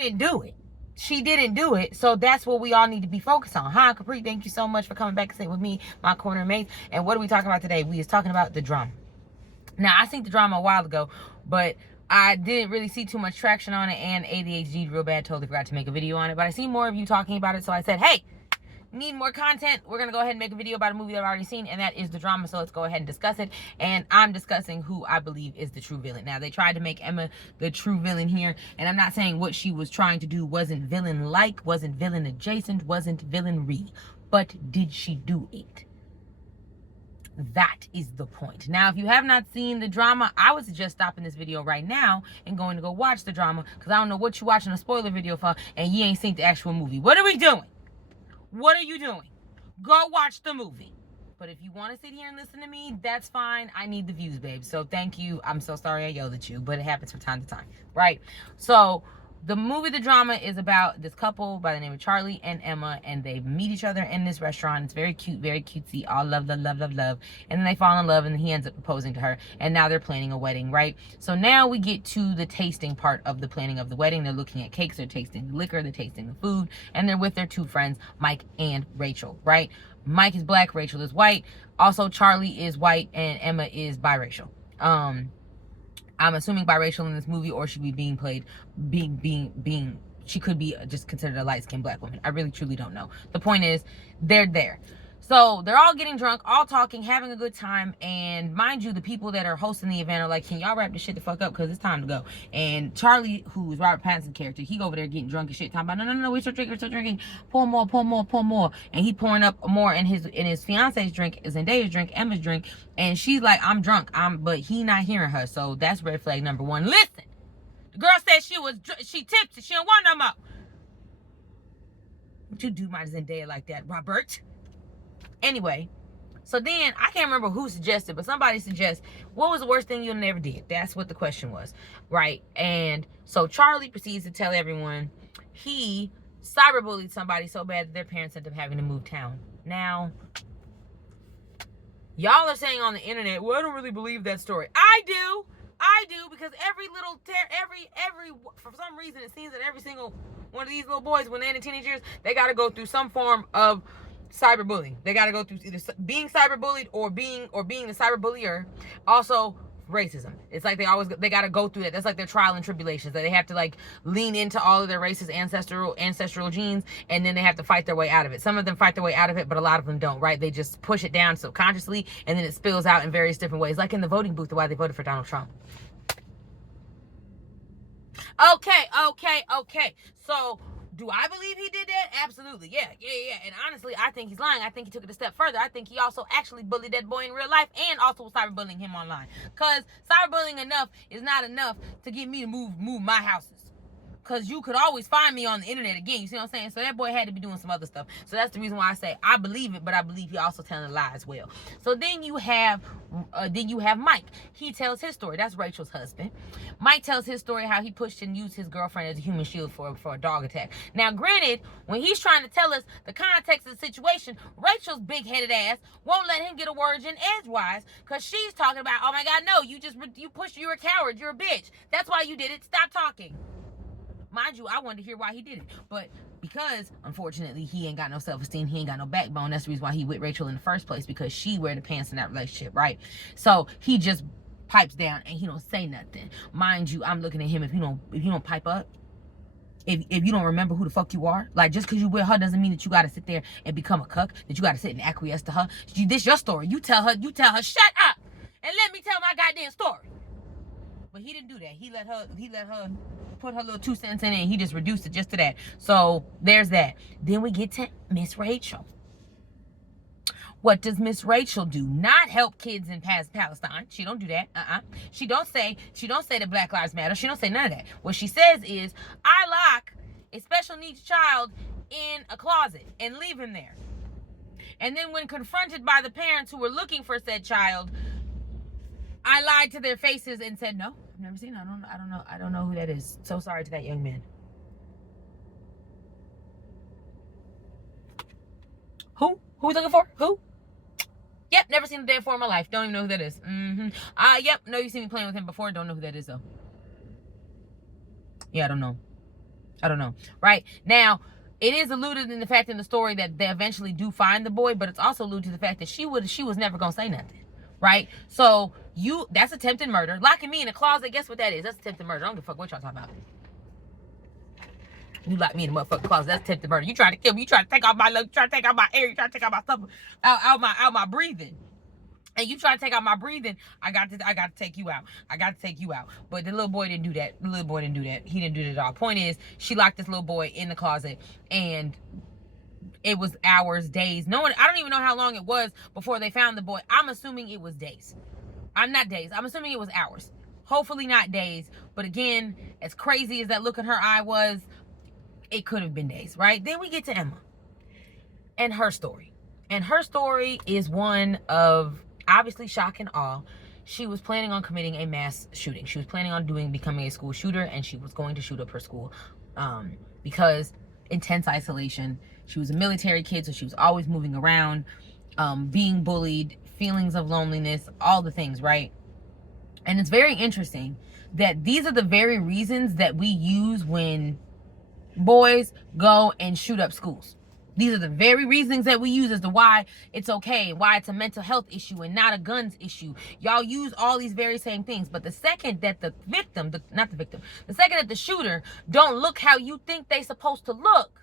didn't do it. She didn't do it. So that's what we all need to be focused on. Hi, Capri. Thank you so much for coming back and sitting with me, my corner mates. And what are we talking about today? We is talking about the drama. Now, I seen the drama a while ago, but I didn't really see too much traction on it, and ADHD real bad. Totally forgot to make a video on it. But I see more of you talking about it, so I said, hey, need more content. We're gonna go ahead and make a video about a movie that I've already seen, and that is the drama. So let's go ahead and discuss it. And I'm discussing who I believe is the true villain. Now, they tried to make Emma the true villain here, and I'm not saying what she was trying to do wasn't villain like, wasn't villain adjacent, wasn't villainry, but did she do it? That is the point. Now, if you have not seen the drama, I would suggest stopping this video right now and going to go watch the drama, because I don't know what you're watching a spoiler video for and you ain't seen the actual movie. What are we doing? What are you doing? Go watch the movie. But if you want to sit here and listen to me, that's fine. I need the views, babe. So thank you. I'm so sorry I yelled at you, but it happens from time to time, right? So the movie, the drama, is about this couple by the name of Charlie and Emma, and they meet each other in this restaurant. It's very cute, very cutesy, all love, love, love, love, love. And then they fall in love, and he ends up proposing to her, and now they're planning a wedding, right? So now we get to the tasting part of the planning of the wedding. They're looking at cakes, they're tasting the liquor, they're tasting the food, and they're with their two friends, Mike and Rachel, right? Mike is black, Rachel is white. Also, Charlie is white, and Emma is biracial. I'm assuming biracial in this movie, or should be being played, she could be just considered a light-skinned black woman. I really, truly don't know. The point is, they're there. So they're all getting drunk, all talking, having a good time. And mind you, the people that are hosting the event are like, can y'all wrap this shit the fuck up? Because it's time to go. And Charlie, who's Robert Pattinson's character, he go over there getting drunk and shit, talking about, no, we're still drinking. Pour more. And he pouring up more in his fiance's drink, Zendaya's drink, Emma's drink. And she's like, I'm drunk. But he not hearing her. So that's red flag number one. Listen, the girl said she tipsy. She don't want no more. What you do my Zendaya like that, Robert? Anyway, so then I can't remember who suggested, but somebody suggests, what was the worst thing you never did? That's what the question was, right? And so Charlie proceeds to tell everyone he cyberbullied somebody so bad that their parents ended up having to move town. Now, y'all are saying on the internet, well, I don't really believe that story. I do, because for some reason, it seems that every single one of these little boys, when they're in teenage years, they got to go through some form of cyberbullying. They got to go through either being cyberbullied or being the cyberbullier. Also, racism. It's like they got to go through that. That's like their trial and tribulations, that they have to like lean into all of their racist ancestral genes, and then they have to fight their way out of it. Some of them fight their way out of it, but a lot of them don't, right? They just push it down subconsciously, and then it spills out in various different ways, like in the voting booth, why they voted for Donald Trump. Okay. So, do I believe he did that? Absolutely. Yeah. And honestly, I think he's lying. I think he took it a step further. I think he also actually bullied that boy in real life and also was cyberbullying him online. Because cyberbullying enough is not enough to get me to move my houses. Because you could always find me on the internet again. You see what I'm saying? So that boy had to be doing some other stuff. So that's the reason why I say I believe it, but I believe he also telling a lie as well. So then you have Mike. He tells his story. That's Rachel's husband. Mike tells his story, how he pushed and used his girlfriend as a human shield for a dog attack. Now, granted, when he's trying to tell us the context of the situation, Rachel's big-headed ass won't let him get a word in edgewise, because she's talking about, oh my God, no, you pushed, you're a coward, you're a bitch. That's why you did it. Stop talking. Mind you, I wanted to hear why he did it. But because, unfortunately, he ain't got no self-esteem, he ain't got no backbone, that's the reason why he with Rachel in the first place, because she wear the pants in that relationship, right? So he just pipes down and he don't say nothing. Mind you, I'm looking at him, if you don't pipe up, if you don't remember who the fuck you are, like, just because you with her doesn't mean that you got to sit there and become a cuck, that you got to sit and acquiesce to her. This your story. You tell her, shut up and let me tell my goddamn story. But he didn't do that. He let her put her little 2 cents in it, and he just reduced it just to that. So there's that. Then we get to Miss Rachel. What does Miss Rachel do? Not help kids in Palestine. She don't do that. She don't say that Black Lives Matter. She don't say none of that. What she says is, I lock a special needs child in a closet and leave him there. And then when confronted by the parents who were looking for said child, I lied to their faces and said, no, I've never seen it. I don't know who that is. So sorry to that young man. Who we looking for? Who? Yep, never seen the day before in my life. Don't even know who that is. Yep, no, you seen me playing with him before. Don't know who that is, though. Yeah, I don't know. I don't know. Right? Now, it is alluded in the fact in the story that they eventually do find the boy, but it's also alluded to the fact that she was never gonna say nothing. Right? So that's attempted murder. Locking me in a closet, guess what that is? That's attempted murder. I don't give a fuck what y'all talking about. You lock me in the motherfucking closet. That's attempted murder. You trying to kill me. You trying to take out my lungs. You trying to take out my air. You trying to take out my stuff. Out my breathing. And you try to take out my breathing, I got to take you out. I got to take you out. But the little boy didn't do that. The little boy didn't do that. He didn't do that at all. Point is, she locked this little boy in the closet, and it was hours, days. I don't even know how long it was before they found the boy. I'm assuming it was days. I'm not days. I'm assuming it was hours. Hopefully not days. But again, as crazy as that look in her eye was, it could have been days, right? Then we get to Emma and her story. And her story is one of obviously shock and awe. She was planning on committing a mass shooting. She was planning on becoming a school shooter, and she was going to shoot up her school because intense isolation. She was a military kid, so she was always moving around, being bullied, feelings of loneliness, all the things, right? And it's very interesting that these are the very reasons that we use when boys go and shoot up schools. These are the very reasons that we use as to why it's okay, why it's a mental health issue and not a guns issue. Y'all use all these very same things. But the second that the second that the shooter don't look how you think they supposed to look,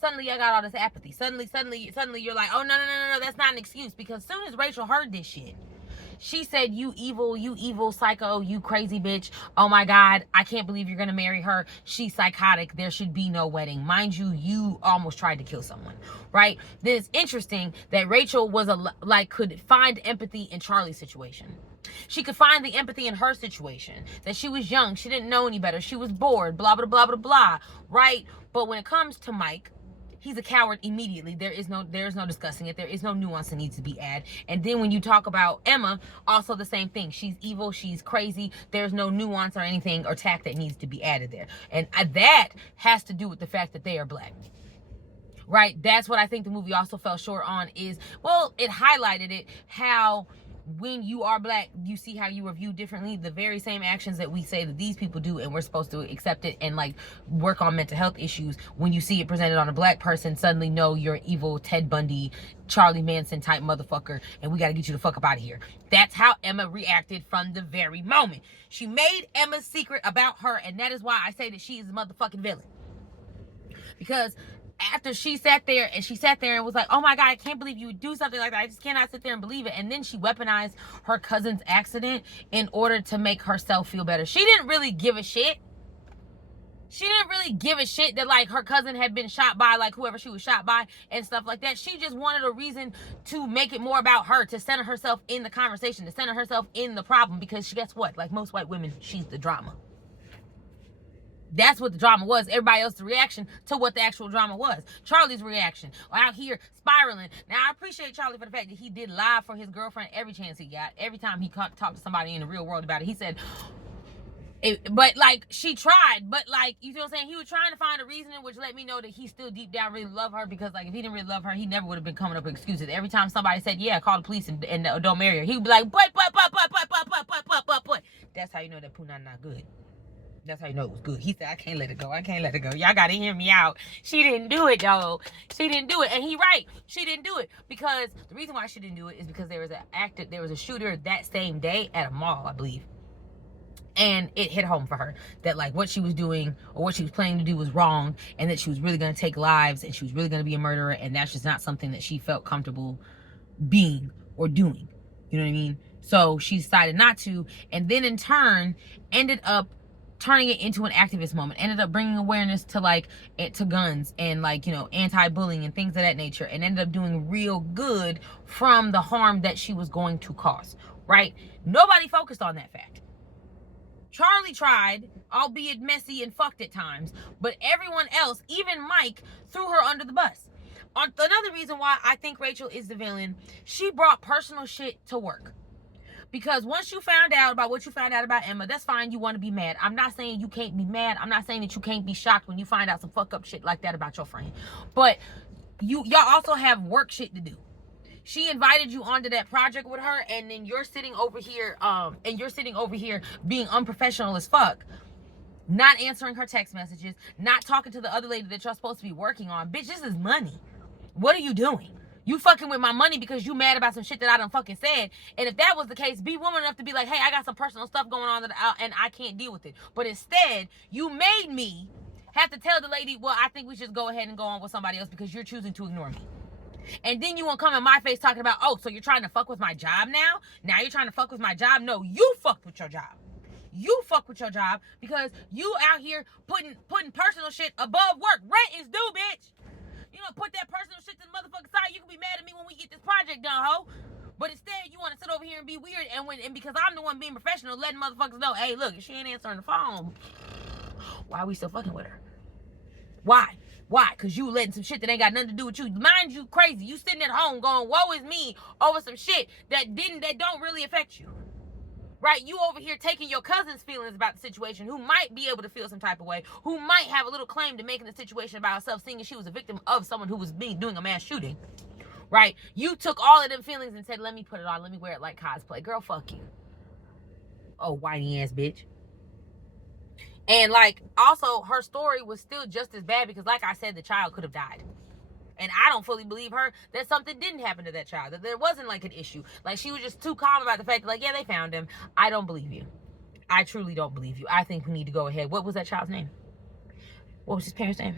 suddenly I got all this apathy. Suddenly you're like, oh, no, that's not an excuse. Because as soon as Rachel heard this shit, she said, you evil psycho, you crazy bitch. Oh my God, I can't believe you're gonna marry her. She's psychotic. There should be no wedding. Mind you, you almost tried to kill someone, right? Then it's interesting that Rachel was could find empathy in Charlie's situation. She could find the empathy in her situation, that she was young, she didn't know any better, she was bored, blah, blah, blah, blah, blah, right? But when it comes to Mike, he's a coward immediately. There is no discussing it. There is no nuance that needs to be added. And then when you talk about Emma, also the same thing. She's evil. She's crazy. There's no nuance or anything or tact that needs to be added there. And that has to do with the fact that they are black. Right? That's what I think the movie also fell short on is, well, it highlighted it, how when you are black, you see how you are viewed differently. The very same actions that we say that these people do, and we're supposed to accept it and like work on mental health issues. When you see it presented on a black person, suddenly know you're an evil Ted Bundy, Charlie Manson type motherfucker, and we got to get you the fuck up out of here. That's how Emma reacted from the very moment. She made Emma's secret about her, and that is why I say that she is a motherfucking villain. Because after she sat there and was like, oh my God, I can't believe you would do something like that. I just cannot sit there and believe it. And then she weaponized her cousin's accident in order to make herself feel better. She didn't really give a shit. She didn't really give a shit that like her cousin had been shot by like whoever she was shot by and stuff like that. She just wanted a reason to make it more about her, to center herself in the conversation, to center herself in the problem, because guess what? Like most white women, she's the drama. That's what the drama was. Everybody else's reaction to what the actual drama was. Charlie's reaction, out here spiraling. Now, I appreciate Charlie for the fact that he did lie for his girlfriend every chance he got. Every time he talked to somebody in the real world about it, he said, but like, she tried. But like, you feel what I'm saying? He was trying to find a reason, which let me know that he still deep down really loved her, because like, if he didn't really love her, he never would have been coming up with excuses. Every time somebody said, yeah, call the police and don't marry her, he would be like, but. That's how you know that Punani not good. That's how you know it was good. He said, I can't let it go. Y'all got to hear me out. She didn't do it, though. She didn't do it. And he right. She didn't do it. Because the reason why she didn't do it is because there was a shooter that same day at a mall, I believe. And it hit home for her that like what she was doing or what she was planning to do was wrong, and that she was really going to take lives, and she was really going to be a murderer, and that's just not something that she felt comfortable being or doing. You know what I mean? So she decided not to, and then in turn ended up turning it into an activist moment, ended up bringing awareness to like to guns and like, you know, anti-bullying and things of that nature, and ended up doing real good from the harm that she was going to cause, right? Nobody focused on that fact. Charlie tried, albeit messy and fucked at times, but everyone else, even Mike, threw her under the bus. Another reason why I think Rachel is the villain, she brought personal shit to work. Because once you found out about what you found out about Emma, that's fine. You want to be mad. I'm not saying you can't be mad. I'm not saying that you can't be shocked when you find out some fuck up shit like that about your friend. But y'all also have work shit to do. She invited you onto that project with her, and then you're sitting over here, being unprofessional as fuck. not answering her text messages, not talking to the other lady that you're supposed to be working on. Bitch, this is money. What are you doing? You fucking with my money because you mad about some shit that I done fucking said. And if that was the case, be woman enough to be like, hey, I got some personal stuff going on and I can't deal with it. But instead, you made me have to tell the lady, well, I think we should go ahead and go on with somebody else because you're choosing to ignore me. And then you won't come in my face talking about, oh, so you're trying to fuck with my job now? Now you're trying to fuck with my job? No, you fucked with your job. You fuck with your job because you out here putting personal shit above work. Rent is due, bitch. You know, put that personal shit to the motherfucking side. You can be mad at me when we get this project done, ho. But instead, you want to sit over here and be weird. And because I'm the one being professional, letting motherfuckers know, hey, look, if she ain't answering the phone, why are we still fucking with her? Why? Why? Because you letting some shit that ain't got nothing to do with you. Mind you, crazy. You sitting at home going, woe is me, over some shit that don't really affect you. Right? You over here taking your cousin's feelings about the situation, who might be able to feel some type of way, who might have a little claim to making the situation about herself, seeing she was a victim of someone who was doing a mass shooting. Right? You took all of them feelings and said, let me put it on. Let me wear it like cosplay. Girl, fuck you. Oh, whiny ass bitch. And like, also, her story was still just as bad because, like I said, the child could have died. And I don't fully believe her that something didn't happen to that child, that there wasn't like an issue. Like, she was just too calm about the fact that, like, yeah, they found him. I don't believe you. I truly don't believe you. I think we need to go ahead. What was that child's name? What was his parents' name?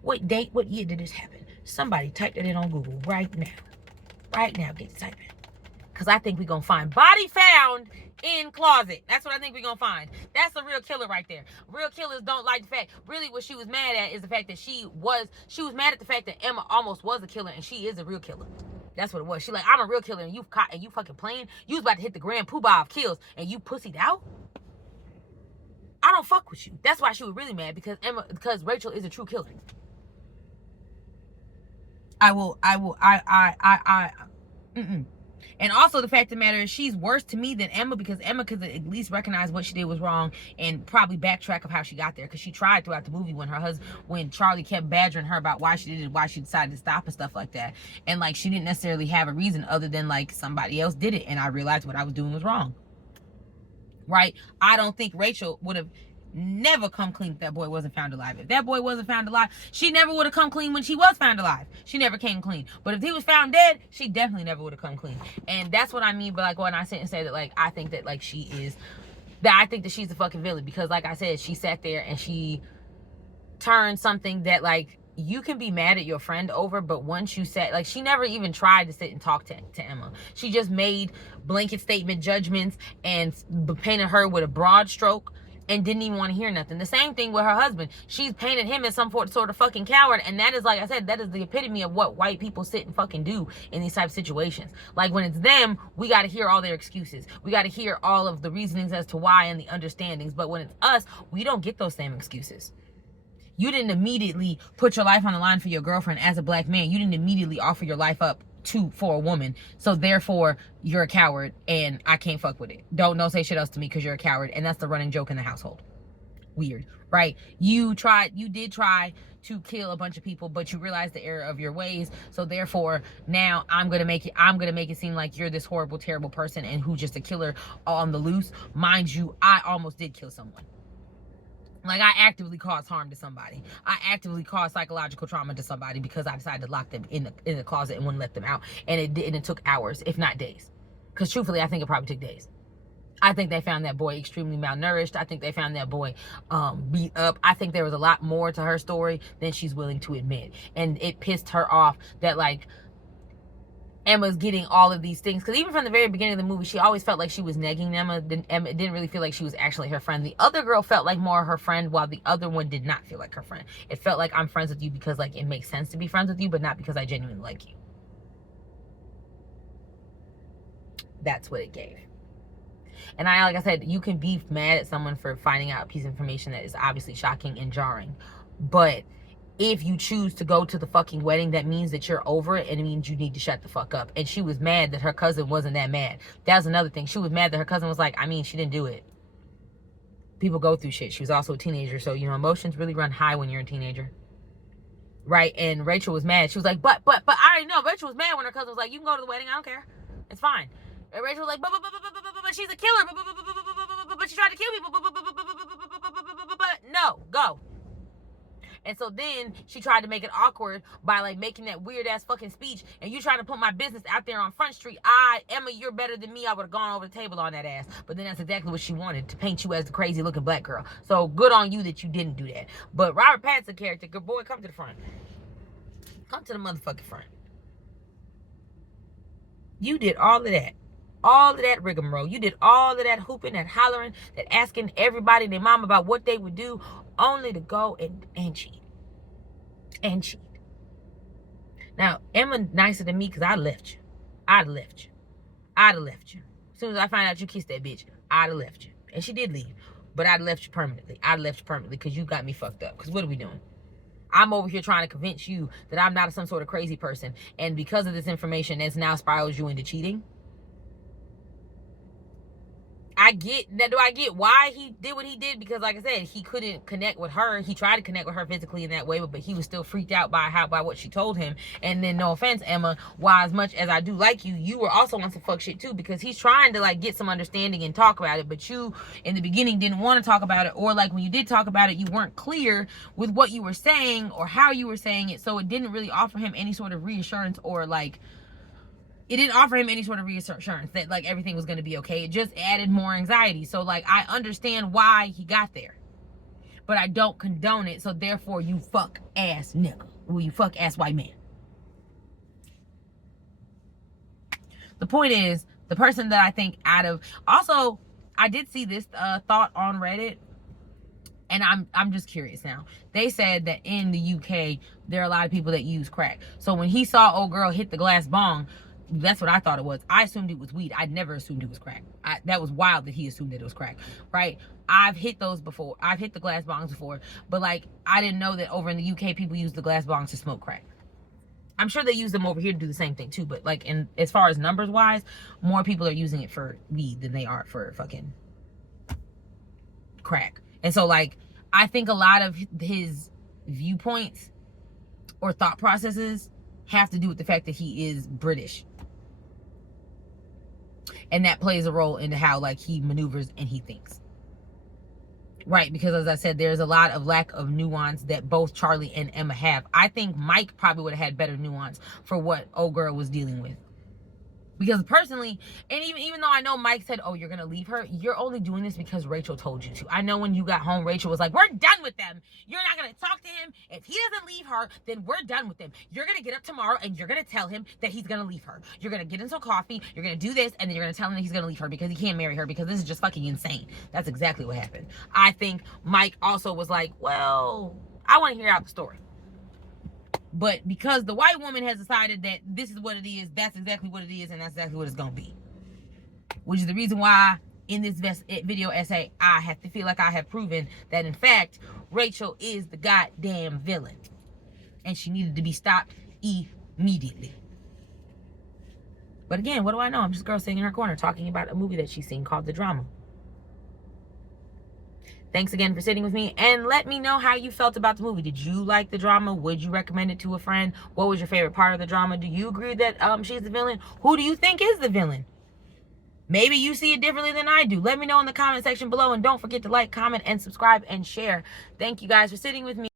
What date, what year did this happen? Somebody type that in on Google right now. Right now, get to typing. Because I think we're going to find body found in closet. That's what I think we're going to find. That's a real killer right there. Real killers don't like the fact. Really what she was mad at is the fact that she was mad at the fact that Emma almost was a killer and she is a real killer. That's what it was. She like, I'm a real killer and you fucking playing. You was about to hit the grand poobah of kills and you pussied out? I don't fuck with you. That's why she was really mad, because Rachel is a true killer. And also the fact of the matter is she's worse to me than Emma, because Emma could at least recognize what she did was wrong and probably backtrack of how she got there, because she tried throughout the movie when Charlie kept badgering her about why she did it, why she decided to stop and stuff like that. And like, she didn't necessarily have a reason other than like somebody else did it and I realized what I was doing was wrong. Right? I don't think Rachel would have never come clean if that boy wasn't found alive. If that boy wasn't found alive, she never would have come clean when she was found alive. She never came clean. But if he was found dead, she definitely never would have come clean. And that's what I mean by like when I sit and say that, like, I think that like I think that she's the fucking villain, because like I said, she sat there and she turned something that like you can be mad at your friend over, but once you said, like, she never even tried to sit and talk to Emma. She just made blanket statement judgments and painted her with a broad stroke and didn't even want to hear nothing. The same thing with her husband. She's painted him as some sort of fucking coward, and that is, like I said, that is the epitome of what white people sit and fucking do in these type of situations. Like, when it's them, we got to hear all their excuses. We got to hear all of the reasonings as to why and the understandings. But when it's us, we don't get those same excuses. You didn't immediately put your life on the line for your girlfriend as a black man. You didn't immediately offer your life up for a woman. So therefore, you're a coward and I can't fuck with it. Don't say shit else to me because you're a coward. And that's the running joke in the household. Weird, right? You did try to kill a bunch of people, but you realized the error of your ways. So therefore, now I'm gonna make it seem like you're this horrible, terrible person and who's just a killer on the loose. Mind you, I almost did kill someone. Like, I actively caused harm to somebody. I actively caused psychological trauma to somebody because I decided to lock them in the closet and wouldn't let them out. And it took hours, if not days. Because truthfully, I think it probably took days. I think they found that boy extremely malnourished. I think they found that boy beat up. I think there was a lot more to her story than she's willing to admit. And it pissed her off that, like, Emma's getting all of these things, because even from the very beginning of the movie, she always felt like she was negging Emma. Emma didn't really feel like she was actually her friend. The other girl felt like more her friend, while the other one did not feel like her friend. It felt like, I'm friends with you because, like, it makes sense to be friends with you, but not because I genuinely like you. That's what it gave. And like I said, you can be mad at someone for finding out a piece of information that is obviously shocking and jarring, but if you choose to go to the fucking wedding, that means that you're over it, and it means you need to shut the fuck up. And she was mad that her cousin wasn't that mad. That was another thing. She was mad that her cousin was like, I mean, she didn't do it. People go through shit. She was also a teenager, so, you know, emotions really run high when you're a teenager. Right? And Rachel was mad. She was like, but I already know. Rachel was mad when her cousin was like, you can go to the wedding, I don't care. It's fine. And Rachel was like, but she's a killer. But she tried to kill people. But what? No, go. And so then she tried to make it awkward by like making that weird ass fucking speech. And you trying to put my business out there on Front Street. Emma, you're better than me. I would have gone over the table on that ass. But then that's exactly what she wanted, to paint you as the crazy looking black girl. So good on you that you didn't do that. But Robert Pattinson character, good boy, come to the front. Come to the motherfucking front. You did all of that. All of that rigmarole. You did all of that hooping, that hollering, that asking everybody and their mom about what they would do, only to go and cheat. And cheat. Now, Emma nicer than me because I left you. I'd have left you. I'd have left you. As soon as I find out you kissed that bitch, I'd have left you. And she did leave. But I'd have left you permanently. I'd have left you permanently because you got me fucked up. Because what are we doing? I'm over here trying to convince you that I'm not some sort of crazy person. And because of this information, that's now spirals you into cheating. I get why he did what he did, because like I said, he couldn't connect with her. He tried to connect with her physically in that way, but he was still freaked out by what she told him. And then, no offense, Emma, why as much as I do like you, you were also on some fuck shit too, because he's trying to like get some understanding and talk about it, but you in the beginning didn't want to talk about it, or like when you did talk about it, you weren't clear with what you were saying or how you were saying it, so it didn't really offer him any sort of reassurance, or like it didn't offer him any sort of reassurance that like everything was going to be okay. It just added more anxiety. So like I understand why he got there, but I don't condone it. So therefore, you fuck ass nigga. Well, you fuck ass white man. The point is, the person that I think also, I did see this thought on Reddit, and I'm just curious now. They said that in the UK, there are a lot of people that use crack. So when he saw old girl hit the glass bong, that's what I thought it was. I assumed it was weed. I never assumed it was crack. That was wild that he assumed that it was crack, right? I've hit those before. I've hit the glass bongs before. But like, I didn't know that over in the UK, people use the glass bongs to smoke crack. I'm sure they use them over here to do the same thing too. But like, as far as numbers wise, more people are using it for weed than they are for fucking crack. And so like, I think a lot of his viewpoints or thought processes have to do with the fact that he is British. And that plays a role into how like he maneuvers and he thinks. Right, because as I said, there's a lot of lack of nuance that both Charlie and Emma have. I think Mike probably would have had better nuance for what old girl was dealing with. Because personally, and even though I know Mike said, oh, you're going to leave her, you're only doing this because Rachel told you to. I know when you got home, Rachel was like, we're done with them. You're not going to talk to him. If he doesn't leave her, then we're done with him. You're going to get up tomorrow and you're going to tell him that he's going to leave her. You're going to get him some coffee. You're going to do this. And then you're going to tell him that he's going to leave her because he can't marry her, because this is just fucking insane. That's exactly what happened. I think Mike also was like, well, I want to hear out the story. But because the white woman has decided that this is what it is, that's exactly what it is, and that's exactly what it's going to be. Which is the reason why in this video essay, I have to feel like I have proven that, in fact, Rachel is the goddamn villain. And she needed to be stopped immediately. But again, what do I know? I'm just a girl sitting in her corner talking about a movie that she's seen called The Drama. Thanks again for sitting with me, and let me know how you felt about the movie. Did you like the drama? Would you recommend it to a friend? What was your favorite part of the drama? Do you agree that she's the villain? Who do you think is the villain? Maybe you see it differently than I do. Let me know in the comment section below, and don't forget to like, comment, and subscribe, and share. Thank you guys for sitting with me.